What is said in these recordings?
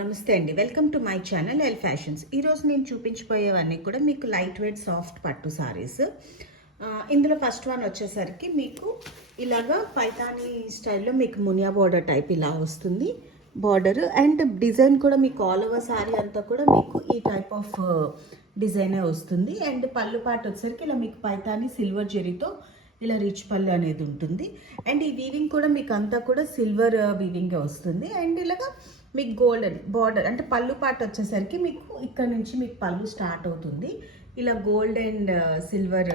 నమస్తే అండి, welcome to my channel L fashions. ఈరోజు నేను చూపించిపోయేవన్నీ కూడా మీకు లైట్ వెయిట్ సాఫ్ట్ పట్టు సారీస్. ఇందులో ఫస్ట్ వన్ వచ్చేసరికి మీకు ఇలాగా పైతానీ స్టైల్లో మీకు మునియా బార్డర్ టైప్ ఇలా వస్తుంది బార్డర్. అండ్ డిజైన్ కూడా మీకు ఆల్ ఓవర్ సారీ అంతా కూడా మీకు ఈ టైప్ ఆఫ్ డిజైనే వస్తుంది. అండ్ పళ్ళు పాటు వచ్చేసరికి ఇలా మీకు పైతానీ సిల్వర్ జెరీతో ఇలా రిచ్ పళ్ళు అనేది ఉంటుంది. అండ్ ఈ వీవింగ్ కూడా మీకు అంతా కూడా సిల్వర్ వీవింగే వస్తుంది. అండ్ ఇలాగా మీకు గోల్డెన్ బార్డర్ అంటే పళ్ళు పాటు వచ్చేసరికి మీకు ఇక్కడ నుంచి మీకు పళ్ళు స్టార్ట్ అవుతుంది. ఇలా gold and silver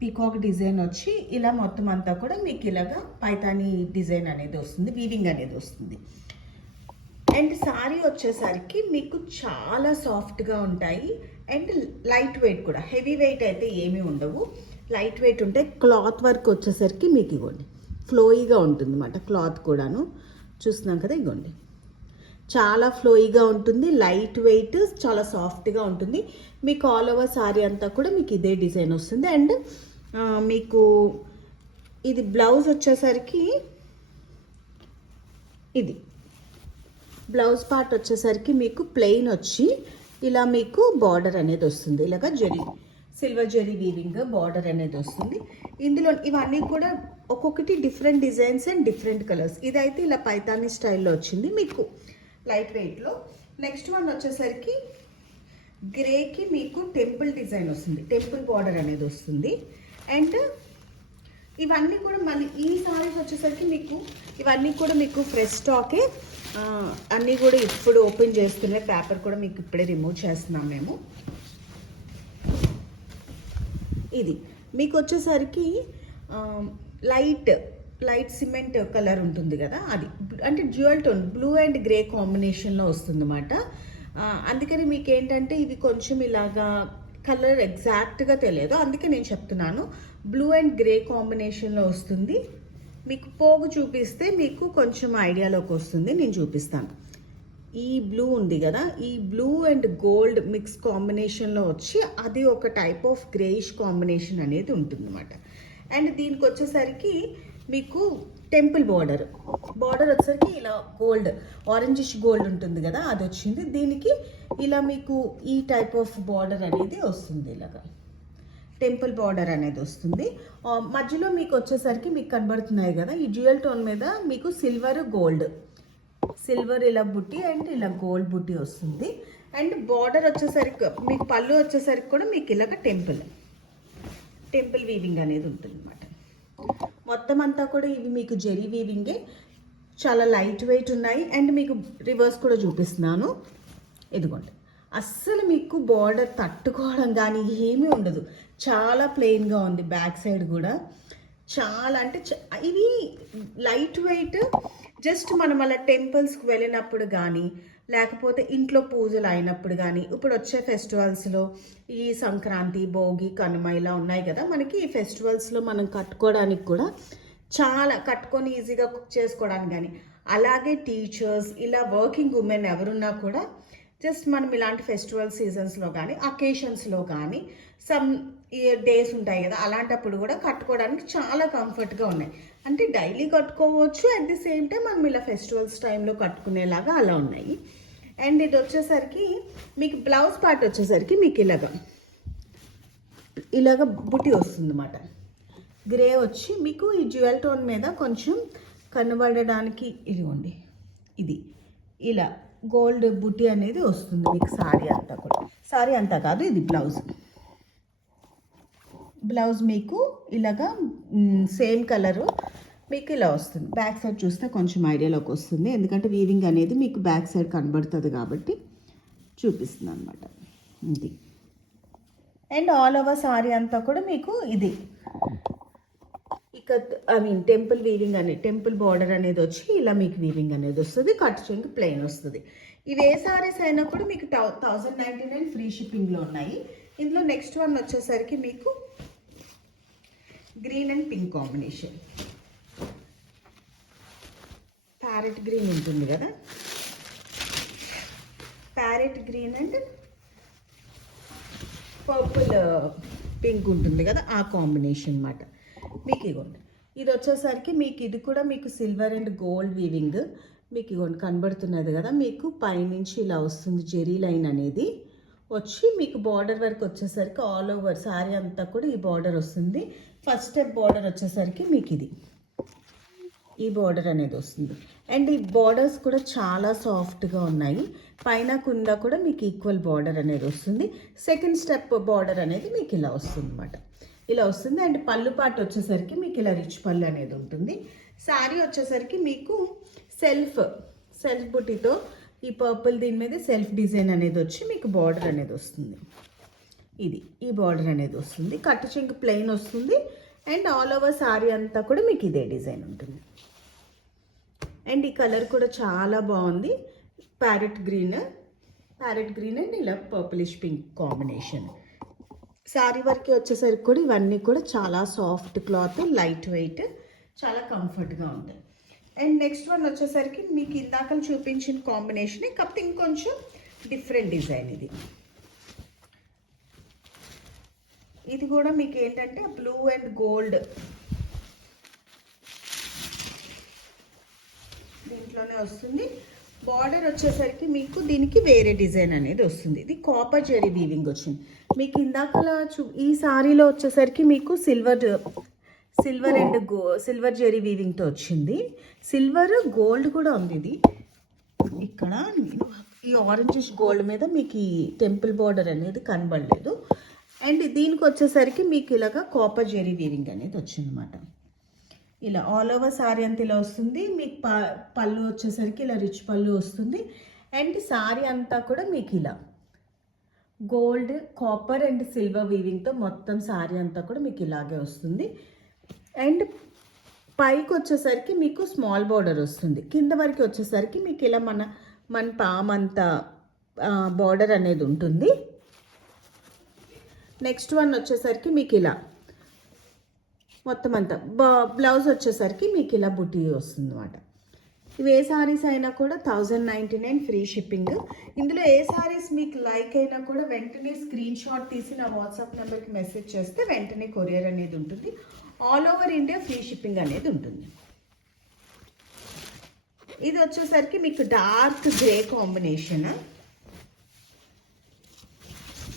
peacock design వచ్చి ఇలా మొత్తం అంతా కూడా మీకు ఇలాగా పైతానీ డిజైన్ అనేది వస్తుంది, వీవింగ్ అనేది వస్తుంది. అండ్ సారీ వచ్చేసరికి మీకు చాలా సాఫ్ట్గా ఉంటాయి అండ్ లైట్ వెయిట్ కూడా, హెవీ వెయిట్ అయితే ఏమీ ఉండవు, లైట్ వెయిట్ ఉంటాయి. క్లాత్ వర్క్ వచ్చేసరికి మీకు ఇవ్వండి ఫ్లోయిగా ఉంటుంది అన్నమాట. క్లాత్ కూడాను చూస్తున్నాం కదా, ఇగోండి చాలా ఫ్లోయిగా ఉంటుంది, లైట్ వెయిట్, చాలా సాఫ్ట్గా ఉంటుంది. మీకు ఆల్ ఓవర్ సారీ అంతా కూడా మీకు ఇదే డిజైన్ వస్తుంది. అండ్ మీకు ఇది బ్లౌజ్ వచ్చేసరికి ఇది బ్లౌజ్ పార్ట్ వచ్చేసరికి మీకు ప్లెయిన్ వచ్చి ఇలా మీకు బార్డర్ అనేది వస్తుంది, ఇలాగ zari silver zari weaving border అనేది వస్తుంది. ఇందులో ఇవన్నీ కూడా ఒక్కొక్కటి different designs and different colours. ఇదైతే ఇలా పైతానీ స్టైల్లో వచ్చింది మీకు లైట్ వెయిట్లో. నెక్స్ట్ వన్ వచ్చేసరికి గ్రేకి మీకు టెంపుల్ డిజైన్ వస్తుంది, టెంపుల్ బార్డర్ అనేది వస్తుంది. అండ్ ఇవన్నీ కూడా మళ్ళీ ఈ సారీస్ వచ్చేసరికి మీకు ఇవన్నీ కూడా మీకు ఫ్రెష్ స్టాకే, అన్నీ కూడా ఇప్పుడు ఓపెన్ చేస్తున్న పేపర్ కూడా మీకు ఇప్పుడే రిమూవ్ చేస్తున్నాం మేము. ఇది మీకు వచ్చేసరికి లైట్ సిమెంట్ కలర్ ఉంటుంది కదా, అది అంటే dual tone blue and grey కాంబినేషన్లో వస్తుంది అన్నమాట. అందుకని మీకు ఏంటంటే ఇవి కొంచెం ఇలాగా కలర్ ఎగ్జాక్ట్గా తెలియదు, అందుకే నేను చెప్తున్నాను. బ్లూ అండ్ గ్రే కాంబినేషన్లో వస్తుంది. మీకు పోగు చూపిస్తే మీకు కొంచెం ఐడియాలోకి వస్తుంది, నేను చూపిస్తాను. ఈ బ్లూ ఉంది కదా, ఈ బ్లూ అండ్ గోల్డ్ మిక్స్ కాంబినేషన్లో వచ్చి అది ఒక టైప్ ఆఫ్ గ్రేయిష్ కాంబినేషన్ అనేది ఉంటుందన్నమాట. అండ్ దీనికి వచ్చేసరికి మీకు టెంపుల్ బార్డర్ వచ్చేసరికి ఇలా గోల్డ్, ఆరెంజిష్ గోల్డ్ ఉంటుంది కదా, అది వచ్చింది. దీనికి ఇలా మీకు ఈ టైప్ ఆఫ్ బార్డర్ అనేది వస్తుంది, ఇలాగా టెంపుల్ బార్డర్ అనేది వస్తుంది. మధ్యలో మీకు వచ్చేసరికి మీకు కనబడుతున్నాయి కదా, ఈ డ్యూయల్ టోన్ మీద మీకు సిల్వర్ ఇలా బుట్టి అండ్ ఇలా గోల్డ్ బుట్టి వస్తుంది. అండ్ బార్డర్ వచ్చేసరికి మీకు పళ్ళు వచ్చేసరికి కూడా మీకు ఇలాగ టెంపుల్ వీవింగ్ అనేది ఉంటుంది అన్నమాట. మొత్తం అంతా కూడా ఇవి మీకు జెరీ వీవింగే, చాలా లైట్ వెయిట్ ఉన్నాయి. అండ్ మీకు రివర్స్ కూడా చూపిస్తున్నాను, ఇదిగోండి. అస్సలు మీకు బార్డర్ తట్టుకోవడం కానీ ఏమీ ఉండదు, చాలా ప్లెయిన్గా ఉంది. బ్యాక్ సైడ్ కూడా చాలా అంటే ఇవి లైట్ వెయిట్. జస్ట్ మనం అలా టెంపుల్స్కి వెళ్ళినప్పుడు కానీ, లేకపోతే ఇంట్లో పూజలు అయినప్పుడు కానీ, ఇప్పుడు వచ్చే ఫెస్టివల్స్లో ఈ సంక్రాంతి, భోగి, కనుమ ఇలా ఉన్నాయి కదా మనకి, ఈ ఫెస్టివల్స్లో మనం కట్టుకోవడానికి కూడా చాలా కట్టుకొని ఈజీగా కుక్ చేసుకోవడానికి కానీ, అలాగే టీచర్స్ ఇలా వర్కింగ్ ఉమెన్ ఎవరున్నా కూడా జస్ట్ మనం ఇలాంటి ఫెస్టివల్ సీజన్స్లో కానీ, అకేషన్స్లో కానీ, సమ్ డేస్ ఉంటాయి కదా, అలాంటప్పుడు కూడా కట్టుకోవడానికి చాలా కంఫర్ట్గా ఉన్నాయి. అంటే డైలీ కట్టుకోవచ్చు, అట్ ది సేమ్ టైం మనం ఇలా ఫెస్టివల్స్ టైంలో కట్టుకునేలాగా అలా ఉన్నాయి. అండ్ ఇది వచ్చేసరికి మీకు బ్లౌజ్ పార్ట్ వచ్చేసరికి మీకు ఇలాగ బుట్టి వస్తుంది అన్నమాట. గ్రే వచ్చి మీకు ఈ జ్యువెల్ టోన్ మీద కొంచెం కనబడడానికి ఇదిగోండి, ఇది ఇలా గోల్డ్ బుట్టి అనేది వస్తుంది మీకు సారీ అంతా కూడా. సారీ అంతా కాదు, ఇది బ్లౌజ్ మీకు ఇలాగా సేమ్ కలరు మీకు ఇలా వస్తుంది. బ్యాక్ సైడ్ చూస్తే కొంచెం ఐడియాలోకి వస్తుంది, ఎందుకంటే వీవింగ్ అనేది మీకు బ్యాక్ సైడ్ కనబడుతుంది కాబట్టి చూపిస్తుంది అనమాట ఇది. అండ్ ఆల్ ఓవర్ సారీ అంతా కూడా మీకు ఇది ఇక టెంపుల్ వీవింగ్ అనేది, టెంపుల్ బార్డర్ అనేది వచ్చి ఇలా మీకు వీవింగ్ అనేది వస్తుంది. కట్ చెంగు ప్లెయిన్ వస్తుంది. ఇవి ఏ సారీస్ అయినా కూడా మీకు 1099 ఫ్రీ షిప్పింగ్లో ఉన్నాయి. ఇందులో నెక్స్ట్ వన్ వచ్చేసరికి మీకు green and pink combination, parrot green ఉంటుంది కదా, parrot green and purple pink ఉంటుంది కదా, ఆ కాంబినేషన్ అన్నమాట. మీకు ఇవ్వండి, ఇది వచ్చేసరికి మీకు ఇది కూడా మీకు సిల్వర్ అండ్ గోల్డ్ వీవింగ్, మీకు ఇవ్వండి కనబడుతున్నది కదా, మీకు పైనుంచి ఇలా వస్తుంది జెరీ లైన్ అనేది వచ్చి మీకు బార్డర్ వరకు వచ్చేసరికి ఆల్ ఓవర్ శారీ అంతా కూడా ఈ బార్డర్ వస్తుంది. ఫస్ట్ స్టెప్ బార్డర్ వచ్చేసరికి మీకు ఇది ఈ బార్డర్ అనేది వస్తుంది. అండ్ ఈ బార్డర్స్ కూడా చాలా సాఫ్ట్గా ఉన్నాయి. పైన కింద కూడా మీకు ఈక్వల్ బార్డర్ అనేది వస్తుంది. సెకండ్ స్టెప్ బార్డర్ అనేది మీకు ఇలా వస్తుంది అన్నమాట, ఇలా వస్తుంది. అండ్ పళ్ళు పాటు వచ్చేసరికి మీకు ఇలా రిచ్ పళ్ళు అనేది ఉంటుంది. శారీ వచ్చేసరికి మీకు సెల్ఫ్ బుటీతో ఈ పర్పుల్ దీని మీద సెల్ఫ్ డిజైన్ అనేది వచ్చి మీకు బార్డర్ అనేది వస్తుంది. ఇది ఈ బార్డర్ అనేది వస్తుంది. కట్టు చెంగు ప్లెయిన్ వస్తుంది. అండ్ ఆల్ ఓవర్ శారీ అంతా కూడా మీకు ఇదే డిజైన్ ఉంటుంది. అండ్ ఈ కలర్ కూడా చాలా బాగుంది, ప్యారెట్ గ్రీన్ అండ్ ఇలా పర్పులిష్ పింక్ కాంబినేషన్. శారీ వరకు వచ్చేసరికి కూడా ఇవన్నీ కూడా చాలా సాఫ్ట్ క్లాత్, లైట్ వెయిట్, చాలా కంఫర్ట్గా ఉంటాయి. అండ్ నెక్స్ట్ వన్ వచ్చేసరికి మీకు ఇందాక చూపించిన కాంబినేషనే, కాకపోతే ఇంకొంచెం డిఫరెంట్ డిజైన్. ఇది కూడా మీకు ఏంటంటే బ్లూ అండ్ గోల్డ్ దీంట్లోనే వస్తుంది. బార్డర్ వచ్చేసరికి మీకు దీనికి వేరే డిజైన్ అనేది వస్తుంది. ఇది కాపర్ జెరీ వీవింగ్ వచ్చింది. మీకు ఇందాకలా ఈ సారీలో వచ్చేసరికి మీకు సిల్వర్ అండ్ సిల్వర్ జెరీ వీవింగ్తో వచ్చింది. సిల్వర్ గోల్డ్ కూడా ఉంది. ఇది ఇక్కడ ఈ ఆరెంజిష్ గోల్డ్ మీద మీకు ఈ టెంపుల్ బార్డర్ అనేది కనబడలేదు. అండ్ దీనికి వచ్చేసరికి మీకు ఇలాగా కాపర్ జెరీ వీవింగ్ అనేది వచ్చిందన్నమాట. ఇలా ఆల్ ఓవర్ సారీ అంతా ఇలా వస్తుంది. మీకు పళ్ళు వచ్చేసరికి ఇలా రిచ్ పళ్ళు వస్తుంది. అండ్ సారీ అంతా కూడా మీకు ఇలా గోల్డ్, కాపర్ అండ్ సిల్వర్ వీవింగ్తో మొత్తం సారీ అంతా కూడా మీకు ఇలాగే వస్తుంది. అండ్ పైకి వచ్చేసరికి మీకు స్మాల్ బార్డర్ వస్తుంది. కింద వరకు వచ్చేసరికి మీకు ఇలా మన పామ్ అంతా బార్డర్ అనేది ఉంటుంది. నెక్స్ట్ వన్ వచ్చేసరికి మీకు ఇలా మొత్తం అంతా బ్లౌజ్ వచ్చేసరికి మీకు ఇలా బుటీ వస్తుంది అన్నమాట. ఇవి ఏ సారీస్ అయినా కూడా 1099 ఫ్రీ షిప్పింగ్. ఇందులో ఏ సారీస్ మీకు లైక్ అయినా కూడా వెంటనే స్క్రీన్ షాట్ తీసి నా వాట్సాప్ నెంబర్కి మెసేజ్ చేస్తే వెంటనే కొరియర్ అనేది ఉంటుంది. All over India free shipping అనేది ఉంటుంది. ఇది వచ్చేసరికి మీకు డార్క్ గ్రే కాంబినేషన్,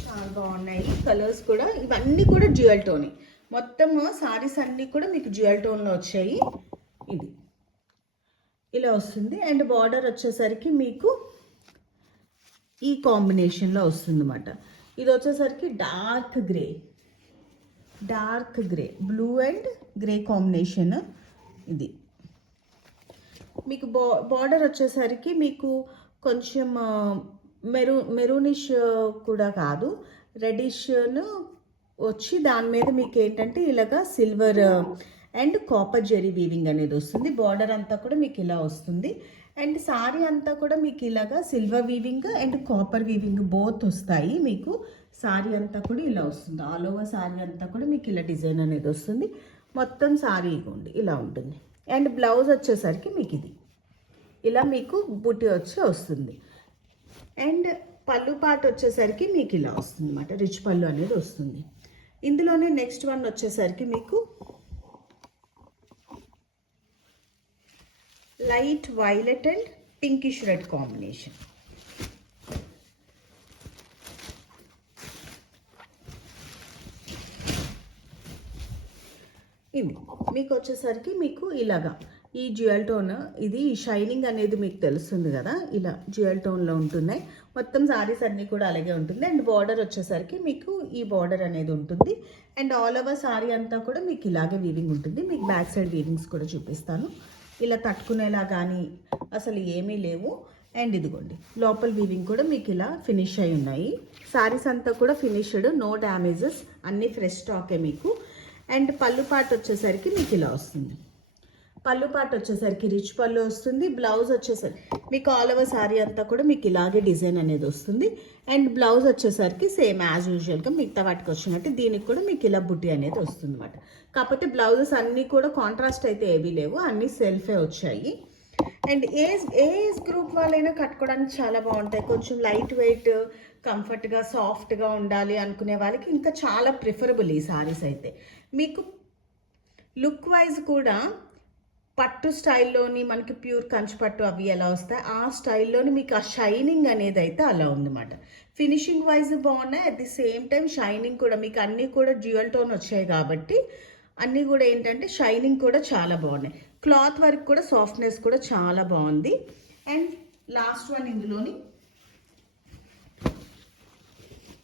చాలా బాగున్నాయి కలర్స్ కూడా. ఇవన్నీ కూడా డ్యూయల్ టోన్, మొత్తము సారీస్ అన్నీ కూడా మీకు డ్యూయల్ టోన్లో వచ్చాయి. ఇది ఇలా వస్తుంది. అండ్ బార్డర్ వచ్చేసరికి మీకు ఈ కాంబినేషన్లో వస్తుంది అన్నమాట. ఇది వచ్చేసరికి dark grey blue and grey combination. ఇది మీకు బార్డర్ వచ్చేసరికి మీకు కొంచెం మెరూనిష్ కూడా కాదు, రెడిష్ను వచ్చి దాని మీద మీకు ఏంటంటే ఇలాగా silver and copper zari weaving అనేది వస్తుంది. బార్డర్ అంతా కూడా మీకు ఇలా వస్తుంది. అండ్ సారీ అంతా కూడా మీకు ఇలాగా silver weaving and copper weaving both వస్తాయి. మీకు సారీ అంతా కూడా ఇలా వస్తుంది. ఆల్ ఓవర్ సారీ అంతా కూడా మీకు ఇలా డిజైన్ అనేది వస్తుంది. మొత్తం సారీ ఇలా ఉంటుంది. అండ్ బ్లౌజ్ వచ్చేసరికి మీకు ఇది ఇలా మీకు బుట్టి వచ్చి వస్తుంది. అండ్ పళ్ళు పాటు వచ్చేసరికి మీకు ఇలా వస్తుంది అన్నమాట, రిచ్ పళ్ళు అనేది వస్తుంది. ఇందులోనే నెక్స్ట్ వన్ వచ్చేసరికి మీకు light violet and pinkish red combination. ఇది మీకు వచ్చేసరికి మీకు ఇలాగా ఈ జ్యువెల్ టోన్, ఇది షైనింగ్ అనేది మీకు తెలుస్తుంది కదా, ఇలా జ్యువెల్ టోన్లో ఉంటున్నాయి. మొత్తం సారీస్ అన్నీ కూడా అలాగే ఉంటుంది. అండ్ బార్డర్ వచ్చేసరికి మీకు ఈ బార్డర్ అనేది ఉంటుంది. అండ్ ఆల్ ఓవర్ సారీ అంతా కూడా మీకు ఇలాగే వీవింగ్ ఉంటుంది. మీకు బ్యాక్ సైడ్ వీవింగ్స్ కూడా చూపిస్తాను. ఇలా తట్టుకునేలా కానీ అసలు ఏమీ లేవు. అండ్ ఇదిగోండి లోపల వీవింగ్ కూడా మీకు ఇలా ఫినిష్ అయి ఉన్నాయి. సారీస్ అంతా కూడా ఫినిష్డ్, నో డ్యామేజెస్, అన్నీ ఫ్రెష్ స్టాకే మీకు. అండ్ పళ్ళు పాటు వచ్చేసరికి మీకు ఇలా వస్తుంది. పళ్ళు పాటు వచ్చేసరికి రిచ్ పళ్ళు వస్తుంది. బ్లౌజ్ వచ్చేసరికి మీకు ఆల్ ఓవర్ సారీ అంతా కూడా మీకు ఇలాగే డిజైన్ అనేది వస్తుంది. అండ్ బ్లౌజ్ వచ్చేసరికి సేమ్ యాజ్ యూజువల్గా మిగతా వాటికి వచ్చినట్టు దీనికి కూడా మీకు ఇలా బుట్టి అనేది వస్తుంది అన్నమాట. కాకపోతే బ్లౌజెస్ అన్నీ కూడా కాంట్రాస్ట్ అయితే ఏవీ లేవు, అన్నీ సెల్ఫే వచ్చాయి. అండ్ ఏజ్ గ్రూప్ వాళ్ళైనా కట్టుకోవడానికి చాలా బాగుంటాయి. కొంచెం లైట్ వెయిట్, కంఫర్ట్గా, సాఫ్ట్గా ఉండాలి అనుకునే వాళ్ళకి ఇంకా చాలా ప్రిఫరబుల్ ఈ సారీస్ అయితే. మీకు లుక్ వైజ్ కూడా పట్టు స్టైల్లోని మనకి ప్యూర్ కంచి పట్టు అవి ఎలా వస్తాయి ఆ స్టైల్లోని మీకు ఆ షైనింగ్ అనేది అయితే అలా ఉందన్నమాట. ఫినిషింగ్ వైజ్ బాగున్నాయి, at the same time shining కూడా మీకు అన్నీ కూడా డ్యూయల్ టోన్ వచ్చాయి కాబట్టి అన్నీ కూడా ఏంటంటే షైనింగ్ కూడా చాలా బాగున్నాయి. క్లాత్ వర్క్ కూడా సాఫ్ట్నెస్ కూడా చాలా బాగుంది. అండ్ లాస్ట్ వన్ ఇందులోని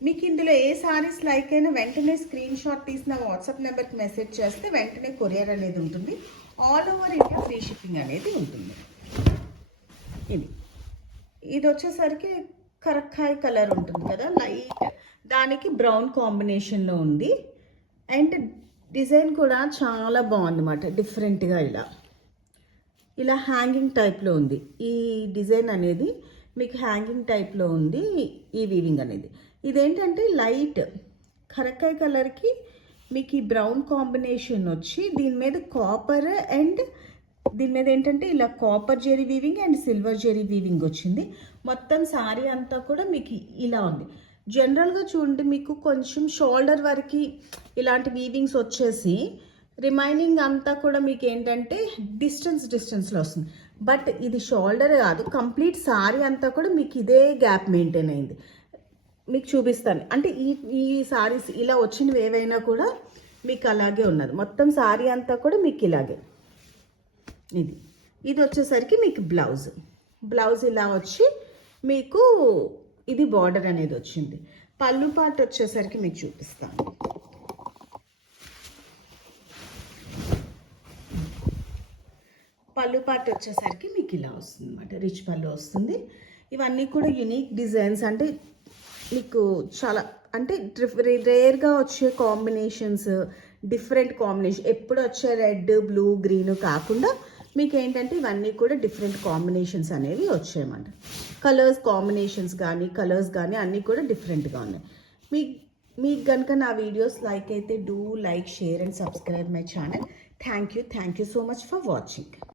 మీకు ఇందులో ఏ సారీస్ లైక్ అయినా వెంటనే స్క్రీన్ షాట్ తీసిన వాట్సాప్ నెంబర్కి మెసేజ్ చేస్తే వెంటనే కొరియర్ అనేది ఉంటుంది. All over India free shipping అనేది ఉంటుంది. ఇది వచ్చేసరికి కరక్కాయ కలర్ ఉంటుంది కదా, లైట్ దానికి బ్రౌన్ కాంబినేషన్లో ఉంది. అండ్ డిజైన్ కూడా చాలా బాగుందన్నమాట, డిఫరెంట్గా ఇలా హ్యాంగింగ్ టైప్లో ఉంది. ఈ డిజైన్ అనేది మీకు హ్యాంగింగ్ టైప్లో ఉంది. ఈ వీవింగ్ అనేది ఇదేంటంటే లైట్ కరక్కాయ కలర్కి మీకు ఈ బ్రౌన్ కాంబినేషన్ వచ్చి దీని మీద కాపర్ అండ్ దీని మీద ఏంటంటే ఇలా copper zari weaving and silver zari weaving వచ్చింది. మొత్తం సారీ అంతా కూడా మీకు ఇలా ఉంది. జనరల్గా చూడండి మీకు కొంచెం షోల్డర్ వరకు ఇలాంటి వీవింగ్స్ వచ్చేసి రిమైనింగ్ అంతా కూడా మీకు ఏంటంటే డిస్టెన్స్లో వస్తుంది. బట్ ఇది షోల్డర్ కాదు, కంప్లీట్ సారీ అంతా కూడా మీకు ఇదే గ్యాప్ మెయింటైన్ అయింది. మీకు చూపిస్తాను అంటే ఈ సారీస్ ఇలా వచ్చినవి ఏవైనా కూడా మీకు అలాగే ఉన్నది. మొత్తం సారీ అంతా కూడా మీకు ఇలాగే. ఇది వచ్చేసరికి మీకు బ్లౌజ్ ఇలా వచ్చి మీకు ఇది బార్డర్ అనేది వచ్చింది. పళ్ళు పార్ట్ వచ్చేసరికి మీకు చూపిస్తాను. పళ్ళు పార్ట్ వచ్చేసరికి మీకు ఇలా వస్తుంది అన్నమాట, రిచ్ పళ్ళు వస్తుంది. ఇవన్నీ కూడా యునిక్ డిజైన్స్, అంటే మీకు చాలా అంటే రేర్గా వచ్చే కాంబినేషన్స్, డిఫరెంట్ కాంబినేషన్. ఎప్పుడు వచ్చే రెడ్ బ్లూ గ్రీన్ కాకుండా మీకు ఏంటంటే ఇవన్నీ కూడా డిఫరెంట్ కాంబినేషన్స్ అనేవి వచ్చాయన్నమాట. కలర్స్ కానీ అన్నీ కూడా డిఫరెంట్గా ఉన్నాయి. మీకు కనుక నా వీడియోస్ లైక్ అయితే do like, share and subscribe my channel. Thank you so much for watching.